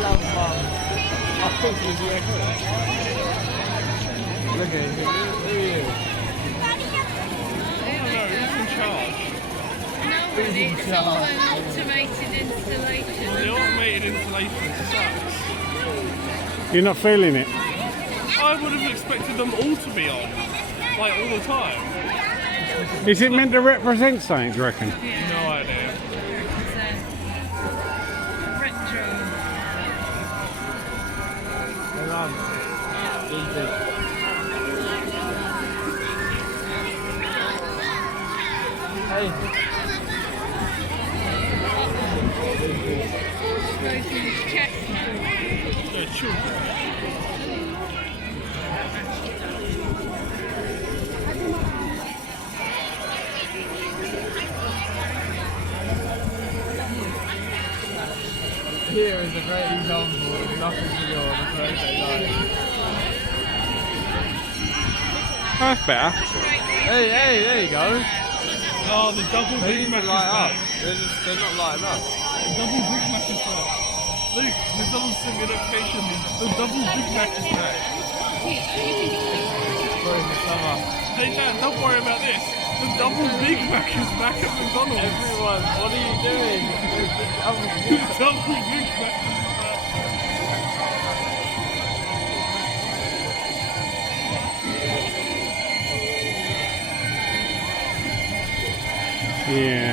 love mum. I think he's record. Look at him. Who are you? I don't know, who's in charge? No one, it's all an automated installation. The automated installation sucks. You're not feeling it? I would have expected them all to be on, like all the time. Is it meant to represent something, do you reckon? No idea. Retro. Hey. Yeah, children. Here is a great example of nothing to do on a Thursday night. That's better. Hey, there you go. Oh, the double They Big need Mac to is light up. back. They're not lighting up. The double Big Mac is back. Luke, the double sent me a notification. The double Big Mac is back. Sorry for summer. Hey Dan, don't worry about this. The double Big Mac is back at McDonald's. Everyone, what are you doing? The double Big Mac is back. Yeah.